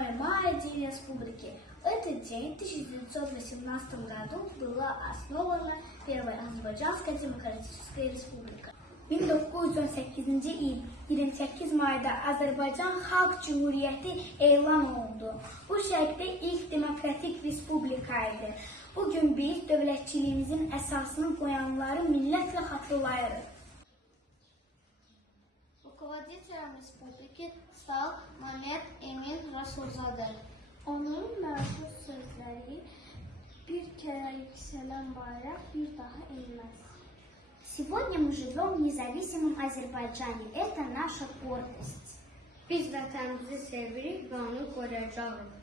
1 мая – День Республики. В этот день, в 1918 году, была основана Первая Azərbaycanская Demokratik Respublika. 1918 il 28 mayda Azərbaycan Xalq Cumhuriyyəti elan oldu. Bu şərqdə ilk demokratik respublika idi. Bugün biz dövlətçiliyimizin əsasını qoyanları millətlə xatırlayırıq. Руководителем республики стал Мамед Эмин Расулзade. Onun məşhur sözləri bir kere yükselen bayrak bir daha eğilmez. Сегодня мы живем в независимом Азербайджане. Это наша гордость. Biz vətənimizi sevirik və onu qoruyacağıq.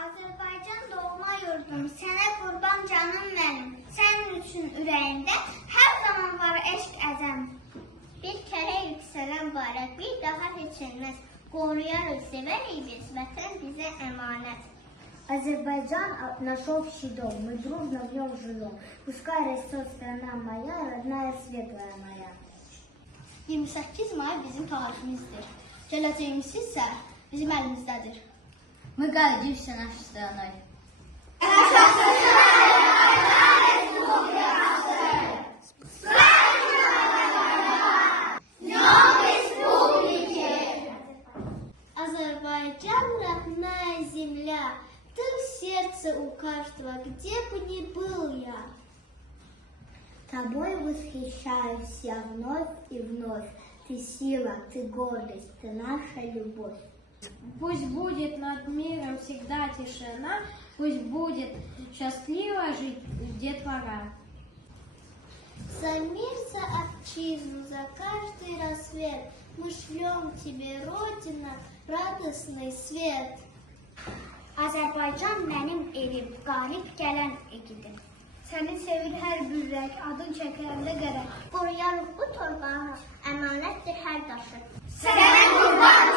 Azərbaycan doğma yurdum, sənə qurban canım mənim. Sənin üçün ürəyimdə hər zaman var eşq əzəm. Bir kere yükselen bayrak bir daha seçilmez. Koruyarız, severiz biz. Vətən bize emanet. Азербайджан наш общий дом, мы дружно в нем живем. Пускай растет страна моя, родная, светлая моя. 28 May bizim tariximizdir. Gələcəyimiz isə bizim əlimizdədir. Мы гордимся нашей страной. Азербайджан, родная земля, ты в сердце у каждого, где бы ни был я. Тобой восхищаюсь я вновь и вновь. Ты сила, ты гордость, ты наша любовь. Пусть будет над миром всегда тишина, пусть будет счастливо жить детвора. За мир, за отчизну, за каждый рассвет мы шлем тебе, Родина, radosный свет. Azərbaycan mənim evim, qalib gələn egidim. Seni sevir her bürrək, adın çəkiləndə qərək. Qoruyarıq bu torpağı, əmanətdir hər daşı. Sənə qurban